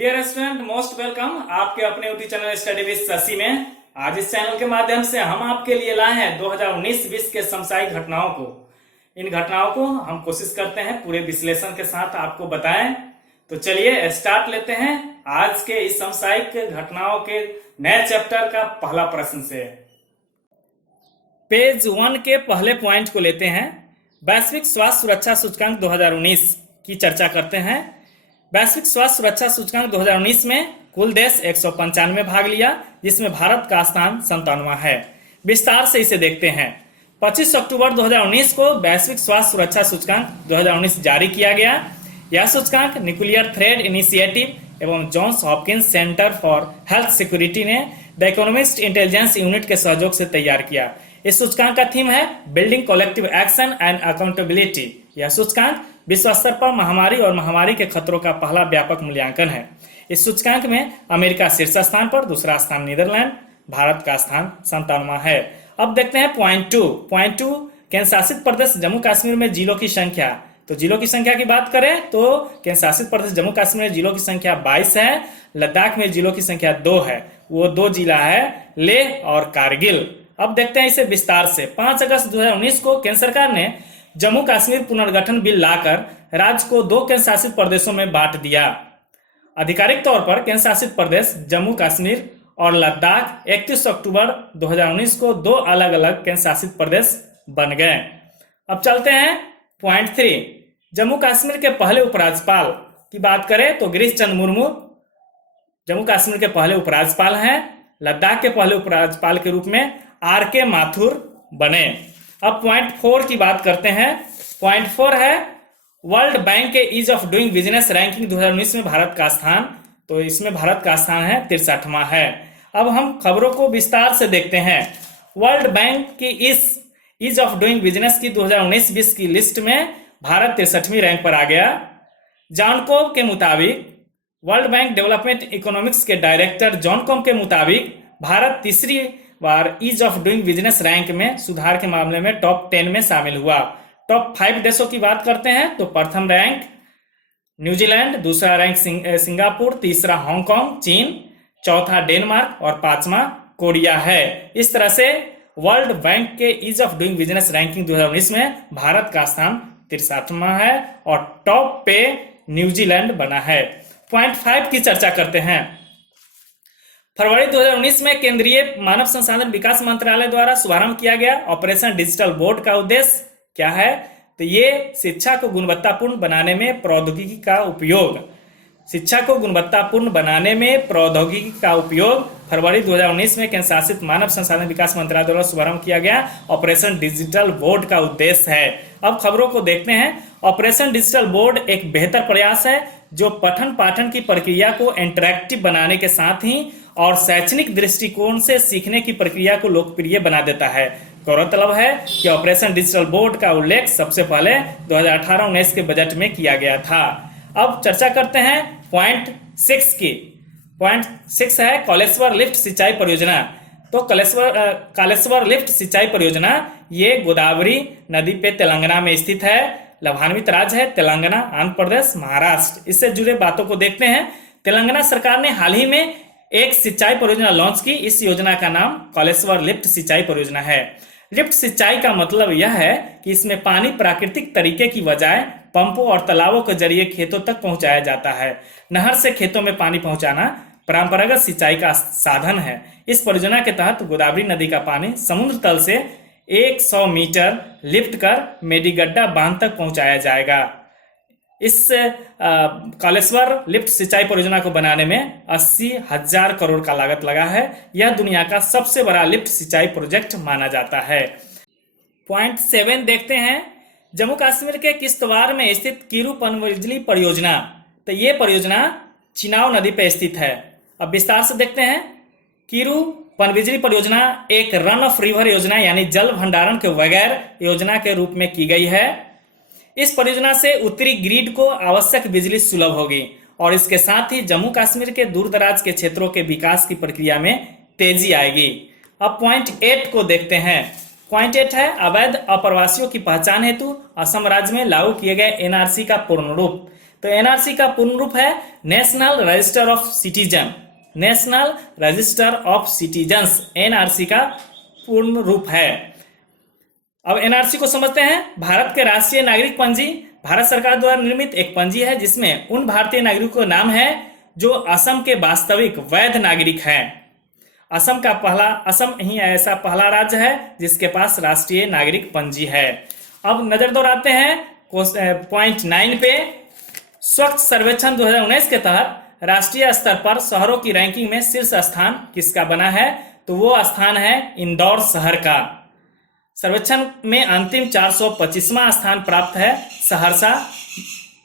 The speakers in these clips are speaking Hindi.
डियर स्टूडेंट, मोस्ट वेलकम आपके अपने YouTube channel study with Shashi में। आज इस चैनल के माध्यम से हम आपके लिए लाए हैं 2019-20 के समसामयिक घटनाओं को। इन घटनाओं को हम कोशिश करते हैं पूरे विश्लेषण के साथ आपको बताएं। तो चलिए स्टार्ट लेते हैं आज के इस समसामयिक घटनाओं के नए चैप्टर का पहला प्रश्न से। पेज 1 के पहले पॉइंट को लेते हैं। वैश्विक स्वास्थ्य सुरक्षा सूचकांक 2019 की चर्चा करते हैं। वैश्विक स्वास्थ्य सुरक्षा सूचकांक 2019 में कुल देश 195 भाग लिया, जिसमें भारत का स्थान 97वां है। विस्तार से इसे देखते हैं। 25 अक्टूबर 2019 को वैश्विक स्वास्थ्य सुरक्षा सूचकांक 2019 जारी किया गया। यह सूचकांक न्यूक्लियर थ्रेड इनिशिएटिव एवं Johns Hopkins Center for Health Security ने द इकोनॉमिस्ट इंटेलिजेंस यूनिट के सहयोग से तैयार किया। इस सूचकांक का थीम है building collective action and accountability. यह सूचकांक विश्व स्तर पर महामारी और महामारी के खतरों का पहला व्यापक मूल्यांकन है। इस सूचकांक में अमेरिका शीर्ष स्थान पर, दूसरा स्थान नीदरलैंड, भारत का स्थान 97वां है। अब देखते हैं पॉइंट टू केंद्र शासित प्रदेश जम्मू कश्मीर में जिलों की संख्या। तो जिलों की संख्या की बात करें तो केंद्र शासित प्रदेश जम्मू कश्मीर में जिलों की संख्या 22 है। लद्दाख में जिलों की संख्या 2 है। वो 2 जिला है लेह और कारगिल। अब देखते हैं इसे विस्तार से। 5 अगस्त 2019 को केंद्र सरकार ने जम्मू कश्मीर पुनर्गठन बिल लाकर राज्य को 2 केंद्र शासित प्रदेशों में बांट दिया। आधिकारिक तौर पर केंद्र शासित प्रदेश जम्मू कश्मीर और लद्दाख 31 अक्टूबर 2019 को 2 अलग अलग केंद्र शासित प्रदेश बन गए। अब चलते हैं पॉइंट 3। जम्मू कश्मीर के पहले उपराज्यपाल की बात करें तो गिरीश चंद्र मुर्मू जम्मू कश्मीर के पहले उपराज्यपाल हैं। लद्दाख के पहले उपराज्यपाल के रूप में आर.के. माथुर बने। अब पॉइंट 4 की बात करते हैं। पॉइंट 4 है वर्ल्ड बैंक के ease of doing business ranking 2019 में भारत का स्थान। तो इसमें भारत का स्थान है 63वां है। अब हम खबरों को विस्तार से देखते हैं। वर्ल्ड बैंक की इस ईज ऑफ डूइंग बिजनेस की 2019-20 की लिस्ट में भारत 63वीं रैंक पर आ गया। जॉन कोब के मुताबिक, वर्ल्ड बैंक डेवलपमेंट इकोनॉमिक्स के डायरेक्टर जॉन कोब के मुताबिक भारत तीसरी बार ease of doing business rank में सुधार के मामले में टॉप 10 में शामिल हुआ। टॉप 5 देशों की बात करते हैं तो प्रथम रैंक न्यूजीलैंड, दूसरा रैंक सिंगापुर, तीसरा हांगकांग चीन, चौथा डेनमार्क और 5वां कोरिया है। इस तरह से वर्ल्ड बैंक के ease of doing business ranking 2019 में भारत का स्थान 63वां है और टॉप पे न्यूजीलैंड बना है। पॉइंट 5 की चर्चा करते हैं। फरवरी 2019 में केंद्रीय मानव संसाधन विकास मंत्रालय द्वारा शुभारंभ किया गया ऑपरेशन डिजिटल बोर्ड का उद्देश्य क्या है? तो ये शिक्षा को गुणवत्तापूर्ण बनाने में प्रौद्योगिकी का उपयोग। शिक्षा को गुणवत्तापूर्ण बनाने में प्रौद्योगिकी का उपयोग फरवरी 2019 में केंद्र शासित मानव संसाधन विकास मंत्रालय द्वारा शुभारंभ किया गया ऑपरेशन डिजिटल बोर्ड का उद्देश्य है। अब खबरों को देखते हैं। ऑपरेशन डिजिटल बोर्ड एक बेहतर प्रयास है जो पठन पाठन की प्रक्रिया को इंटरैक्टिव बनाने के साथ ही और शैक्षणिक दृष्टिकोण से सीखने की प्रक्रिया को लोकप्रिय बना देता है। गौरतलब है कि ऑपरेशन डिजिटल बोर्ड का उल्लेख सबसे पहले 2018-19 के बजट में किया गया था। अब चर्चा करते हैं पॉइंट 6 की। पॉइंट 6 है कालेश्वर लिफ्ट सिंचाई परियोजना। तो कालेश्वर लिफ्ट सिंचाई परियोजना ये गोदावरी नदी पे तेलंगाना में स्थित है। लाभान्वित राज्य है तेलंगाना, आंध्र प्रदेश, महाराष्ट्र। इससे जुड़े बातों को देखते हैं। तेलंगाना सरकार ने हाल ही में एक सिंचाई परियोजना लॉन्च की। इस योजना का नाम कालेश्वर लिफ्ट सिंचाई परियोजना है। लिफ्ट सिंचाई का मतलब यह है कि इसमें पानी प्राकृतिक तरीके की बजाय पंपों और तालाबों के जरिए खेतों तक पहुंचाया जाता है। नहर से खेतों में पानी पहुंचाना परंपरागत सिंचाई का साधन है। इस परियोजना के तहत गोदावरी नदी का पानी समुद्र तल से 100 मीटर लिफ्ट कर मेडीगड्डा बांध तक पहुंचाया जाएगा। इस कालेश्वर लिफ्ट सिंचाई परियोजना को बनाने में 80,000 करोड़ का लागत लगा है। यह दुनिया का सबसे बड़ा लिफ्ट सिंचाई प्रोजेक्ट माना जाता है। पॉइंट 7 देखते हैं। जम्मू कश्मीर के किश्तवाड़ में स्थित कीरू पनबिजली परियोजना। तो ये परियोजना चिनाव नदी पर स्थित है। अब विस्तार से देखते हैं। कीरू पनबिजली परियोजना एक रन ऑफ रिवर योजना यानी जल भंडारण के बगैर योजना के रूप में की गई है। इस परियोजना से उत्तरी ग्रिड को आवश्यक बिजली सुलभ होगी और इसके साथ ही जम्मू कश्मीर के दूर दराज के क्षेत्रों के विकास की प्रक्रिया में तेजी आएगी। अब पॉइंट 8 को देखते हैं। पॉइंट 8 है अवैध अप्रवासियों की पहचान हेतु असम राज्य में लागू किए गए एनआरसी का पूर्ण रूप। तो एनआरसी का पूर्ण रूप है national register of citizen. National register of citizens NRC का पूर्ण रूप है। अब एनआरसी को समझते हैं। भारत के राष्ट्रीय नागरिक पंजी भारत सरकार द्वारा निर्मित एक पंजी है जिसमें उन भारतीय नागरिकों का नाम है जो असम के वास्तविक वैध नागरिक हैं। असम ही ऐसा पहला राज्य है जिसके पास राष्ट्रीय नागरिक पंजी है। अब नजर दौड़ाते हैं पॉइंट 9 पे। स्वच्छ सर्वेक्षण 2019 के तहत राष्ट्रीय स्तर पर शहरों की रैंकिंग में शीर्ष स्थान किसका बना है? तो वो स्थान है इंदौर शहर का। सर्वेक्षण में अंतिम 425वां स्थान प्राप्त है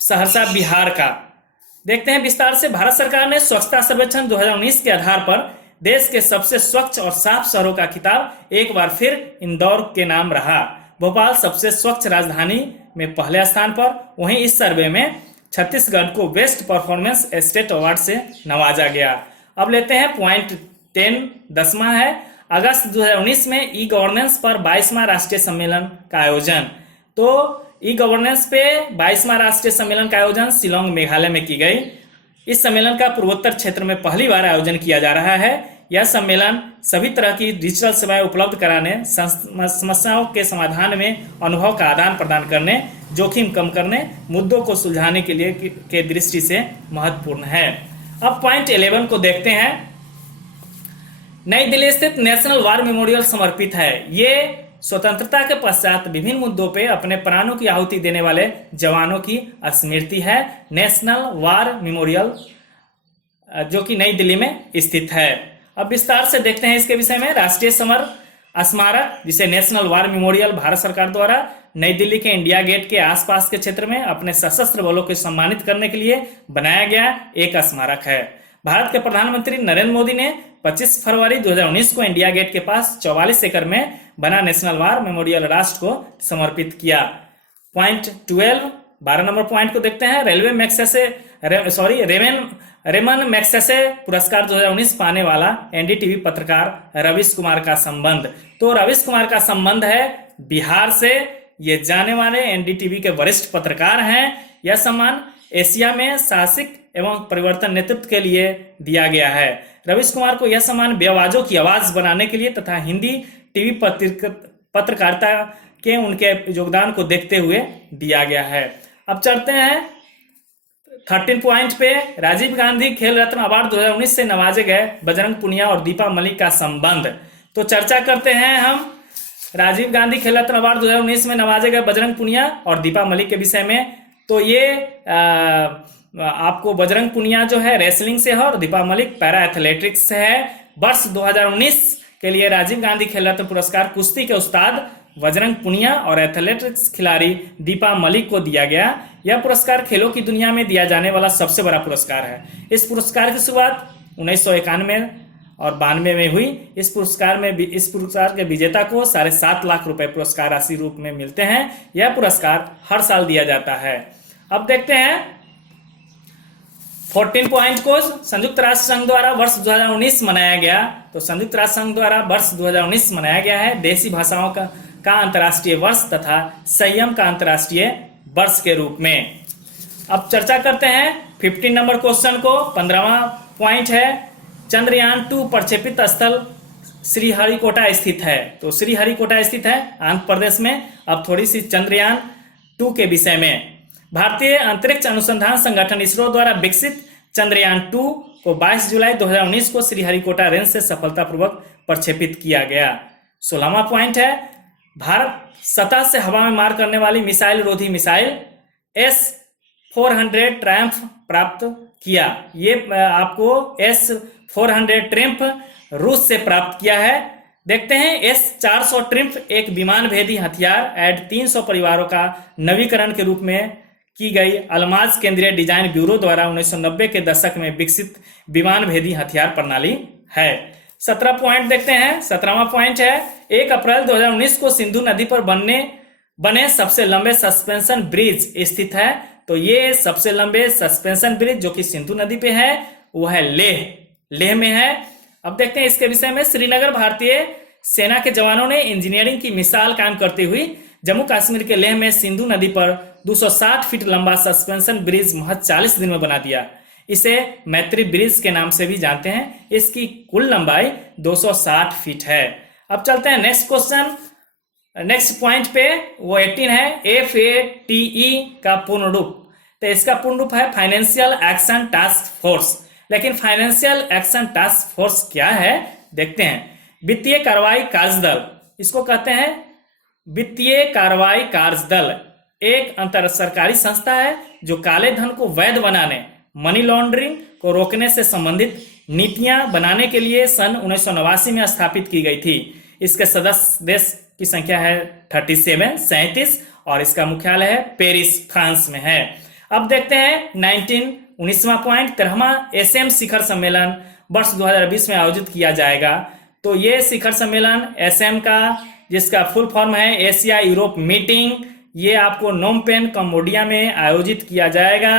सहरसा बिहार का। देखते हैं विस्तार से। भारत सरकार ने स्वच्छता सर्वेक्षण 2019 के आधार पर देश के सबसे स्वच्छ और साफ शहरों का खिताब एक बार फिर इंदौर के नाम रहा। भोपाल सबसे स्वच्छ राजधानी में पहले स्थान पर। वहीं इस सर्वे में छत्तीसगढ़ को बेस्ट परफॉर्मेंस स्टेट अवार्ड से नवाजा गया। अब लेते हैं पॉइंट 10 10वां है। अगस्त 2019 में ई गवर्नेंस पर 22वां राष्ट्रीय सम्मेलन का आयोजन। तो ई गवर्नेंस पे 22वां राष्ट्रीय सम्मेलन का आयोजन शिलोंग मेघालय में की गई। इस सम्मेलन का पूर्वोत्तर क्षेत्र में पहली बार आयोजन किया जा रहा है। यह सम्मेलन सभी तरह की डिजिटल सेवाएं उपलब्ध कराने, समस्याओं के समाधान में अनुभव का आदान प्रदान करने, जोखिम कम करने, मुद्दों को सुलझाने के लिए के दृष्टि से महत्वपूर्ण है। अब पॉइंट 11 को देखते हैं। नई दिल्ली स्थित नेशनल वार मेमोरियल समर्पित है। ये स्वतंत्रता के पश्चात विभिन्न मुद्दों पे अपने प्राणों की आहुति देने वाले जवानों की स्मृति है। नेशनल वार मेमोरियल जो कि नई दिल्ली में स्थित है। अब विस्तार से देखते हैं इसके विषय में। राष्ट्रीय समर स्मारक जिसे नेशनल वार मेमोरियल भारत सरकार द्वारा नई दिल्ली के इंडिया गेट के आसपास के क्षेत्र में अपने सशस्त्र बलों को सम्मानित करने के लिए बनाया गया एक स्मारक है। भारत के प्रधानमंत्री नरेंद्र मोदी ने 25 फरवरी 2019 को इंडिया गेट के पास 44 एकड़ में बना नेशनल वार मेमोरियल राष्ट्र को समर्पित किया। पॉइंट 12 नंबर पॉइंट को देखते हैं। रेमन मैग्सेसे पुरस्कार 2019 पाने वाला एनडीटीवी पत्रकार रवीश कुमार का संबंध। तो रवीश कुमार का संबंध है बिहार से। ये जाने वाले एनडीटीवी के वरिष्ठ पत्रकार हैं। यह सम्मान एशिया में साहसिक एवं परिवर्तन नेतृत्व के लिए दिया गया है। रवीश कुमार को यह सम्मान बेआवाजों की आवाज बनाने के लिए तथा हिंदी टीवी पत्रकारिता के उनके योगदान को देखते हुए दिया गया है। अब चलते हैं 13 पॉइंट पे। राजीव गांधी खेल रत्न अवार्ड 2019 से नवाजे गए बजरंग पुनिया और दीपा मलिक का संबंध। तो चर्चा करते हैं हम राजीव गांधी खेल रत्न अवार्ड 2019 में नवाजे गए बजरंग पुनिया और दीपा मलिक के विषय में। तो ये आपको बजरंग पुनिया जो है रेसलिंग से है और दीपा मलिक पैरा एथलेटिक्स से है। वर्ष 2019 के लिए राजीव गांधी खेल रत्न पुरस्कार कुश्ती के उस्ताद बजरंग पुनिया और एथलेटिक्स खिलाड़ी दीपा मलिक को दिया गया। यह पुरस्कार खेलों की दुनिया में दिया जाने वाला सबसे बड़ा पुरस्कार है। इस पुरस्कार की शुरुआत 1991 और 92 में हुई। इस पुरस्कार के विजेता को 7.5 लाख रुपए पुरस्कार राशि रूप में मिलते हैं। यह पुरस्कार हर साल दिया जाता है। अब देखते हैं 14 पॉइंट को। संयुक्त राष्ट्र संघ द्वारा वर्ष 2019 मनाया गया। तो संयुक्त राष्ट्र संघ द्वारा वर्ष 2019 मनाया गया है देसी भाषाओं का अंतर्राष्ट्रीय वर्ष तथा संयम का अंतर्राष्ट्रीय वर्ष के रूप में। अब चर्चा करते हैं 15 नंबर क्वेश्चन को। 15वां पॉइंट है चंद्रयान 2 प्रक्षेपित स्थल श्रीहरिकोटा स्थित है। तो श्रीहरिकोटा स्थित है आंध्र प्रदेश में। अब थोड़ी सी चंद्रयान 2 के विषय में। भारतीय अंतरिक्ष अनुसंधान संगठन इसरो द्वारा विकसित चंद्रयान 2 को 22 जुलाई 2019 को श्रीहरिकोटा रेंज से सफलतापूर्वक प्रक्षेपित किया गया। 16वां पॉइंट है भारत सतह से हवा में मार करने वाली मिसाइल रोधी मिसाइल S-400 ट्रायम्फ प्राप्त किया। ये आपको S-400 ट्रिम्फ रूस से प्राप्त किया है। देखते हैं S-400 ट्रिम्फ एक विमान भेदी हथियार एड 300 परिवारों का नवीकरण के रूप में की गई अल्माज केंद्रीय डिजाइन ब्यूरो द्वारा 1990 के दशक में विकसित विमान भेदी हथियार प्रणाली है। 17 पॉइंट देखते हैं। 17वां पॉइंट है 1 अप्रैल 2019 को सिंधु नदी पर बने सबसे लंबे सस्पेंशन ब्रिज स्थित है। तो ये सबसे लंबे सस्पेंशन ब्रिज जो कि सिंधु नदी पे है वो है लेह में है। अब देखते हैं इसके विषय में। श्रीनगर भारतीय सेना के जवानों ने इंजीनियरिंग की मिसाल कायम करती हुई जम्मू कश्मीर के लेह में सिंधु नदी पर 260 फीट लंबा सस्पेंशन ब्रिज महज 40 दिन में बना दिया। इसे मैत्री ब्रिज के नाम से भी जानते हैं। इसकी कुल लंबाई 260 फीट है। अब चलते हैं नेक्स्ट क्वेश्चन, नेक्स्ट पॉइंट पे। वो 18 है, FATE का पूर्ण रूप। तो इसका पूर्ण रूप है फाइनेंशियल एक्शन टास्क फोर्स। लेकिन फाइनेंशियल एक्शन टास्क फोर्स क्या है देखते हैं। वित्तीय कार्रवाई कार्यदल, इसको कहते हैं वित्तीय कार्रवाई कार्यदल, एक अंतर सरकारी संस्था है जो काले धन को वैध बनाने, मनी लॉन्ड्रिंग को रोकने से संबंधित नीतियां बनाने के लिए सन 1989 में स्थापित की गई थी। इसके सदस्य देश की संख्या है 37 और इसका मुख्यालय है पेरिस, फ्रांस में है। अब देखते हैं 19वां पॉइंट, 13वां एसएम शिखर सम्मेलन वर्ष 2020 में आयोजित किया जाएगा। तो ये शिखर सम्मेलन एसएम का, जिसका फुल फॉर्म है एशिया यूरोप मीटिंग, ये आपको नोम पेन कंबोडिया में आयोजित किया जाएगा।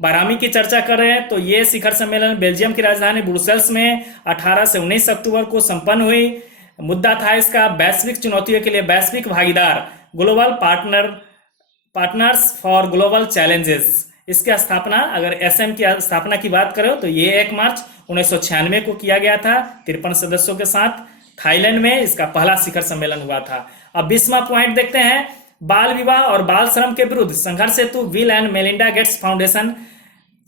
12वीं की चर्चा करें तो ये शिखर सम्मेलन बेल्जियम की राजधानी ब्रुसेल्स में 18 से 19 अक्टूबर को संपन्न हुई। मुद्दा था इसका वैश्विक चुनौतियों के लिए वैश्विक भागीदार, global partners for global challenges. इसकी स्थापना, अगर एसएम की स्थापना की बात करें तो ये 1 मार्च 1996 को किया गया था 53 सदस्यों के साथ। थाईलैंड में इसका पहला शिखर सम्मेलन हुआ था। अब 20वां पॉइंट देखते हैं, बाल विवाह और बाल श्रम के विरुद्ध संघर्ष हेतु Bill and Melinda Gates Foundation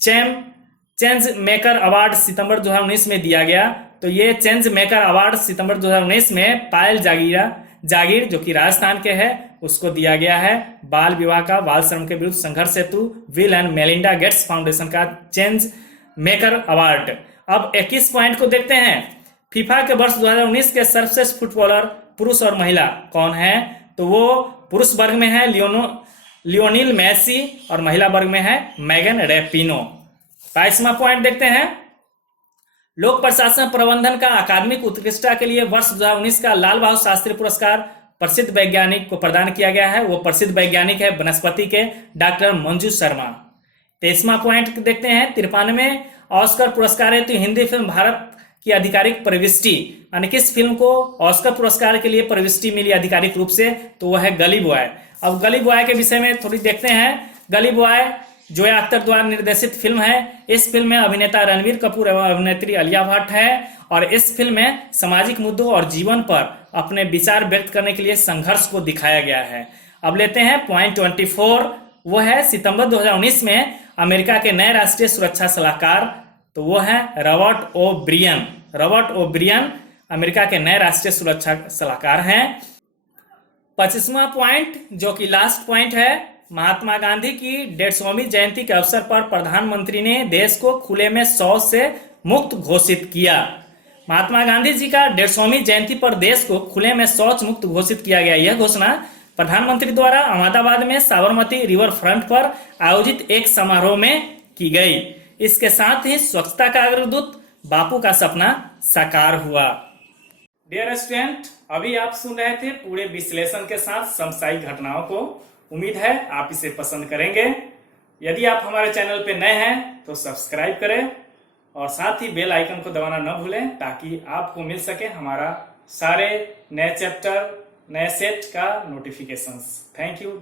change maker award सितंबर 2019 में दिया गया। तो ये चेंज मेकर अवार्ड सितंबर 2019 में पायल जागीर जो कि राजस्थान के है उसको दिया गया है। बाल विवाह का, बाल श्रम के विरुद्ध संघर्ष हेतु Bill and Melinda Gates foundation का चेंज मेकर अवार्ड। अब 21 पॉइंट को देखते हैं, फीफा के वर्ष 2019 के सर्वश्रेष्ठ फुटबॉलर पुरुष और महिला कौन है। तो वो पुरुष वर्ग में है लियोनेल मेसी और महिला वर्ग में है मेगन रैपिनो। 22वां पॉइंट देखते हैं, लोक प्रशासन प्रबंधन का अकादमिक उत्कृष्टता के लिए वर्ष 2019 का लाल बहादुर शास्त्री पुरस्कार प्रसिद्ध वैज्ञानिक को प्रदान किया गया है। वो प्रसिद्ध वैज्ञानिक है वनस्पति के डॉक्टर मंजू शर्मा। 23वां पॉइंट देखते हैं, 53वें ऑस्कर पुरस्कार हेतु हिंदी फिल्म भारत की आधिकारिक प्रविष्टि, यानी किस फिल्म को ऑस्कर पुरस्कार के लिए प्रविष्टि मिली आधिकारिक रूप से, तो वह है गली बॉय। अब गली बॉय के विषय में थोड़ी देखते हैं। गली बॉय जोया अख्तर द्वारा निर्देशित फिल्म है। इस फिल्म में अभिनेता रणबीर कपूर एवं अभिनेत्री आलिया भट्ट है और इस फिल्म में सामाजिक मुद्दों और जीवन पर अपने विचार व्यक्त करने के लिए संघर्ष को दिखाया गया है। अब लेते हैं पॉइंट 24, वो है सितंबर 2019 में अमेरिका के नए राष्ट्रीय सुरक्षा सलाहकार, तो वो है रॉबर्ट ओ ब्रियन अमेरिका के नए राष्ट्रीय सुरक्षा सलाहकार हैं। 25वां पॉइंट जो कि लास्ट पॉइंट है, महात्मा गांधी की 150वीं जयंती के अवसर पर प्रधानमंत्री ने देश को खुले में शौच से मुक्त घोषित किया। महात्मा गांधी जी का 150वीं जयंती पर देश को खुले में शौच मुक्त घोषित किया गया। यह घोषणा प्रधानमंत्री द्वारा अहमदाबाद में साबरमती रिवर फ्रंट पर आयोजित एक समारोह में की गई। इसके साथ ही स्वच्छता का अग्रदूत बापू का सपना साकार हुआ। डियर स्टूडेंट, अभी आप सुन रहे थे पूरे विश्लेषण के साथ समसामयिक घटनाओं को। उम्मीद है आप इसे पसंद करेंगे। यदि आप हमारे चैनल पे नए हैं तो सब्सक्राइब करें और साथ ही बेल आइकन को दबाना न भूलें ताकि आपको मिल सके हमारा सारे नए चैप्टर, नए सेट का नोटिफिकेशंस। Thank you.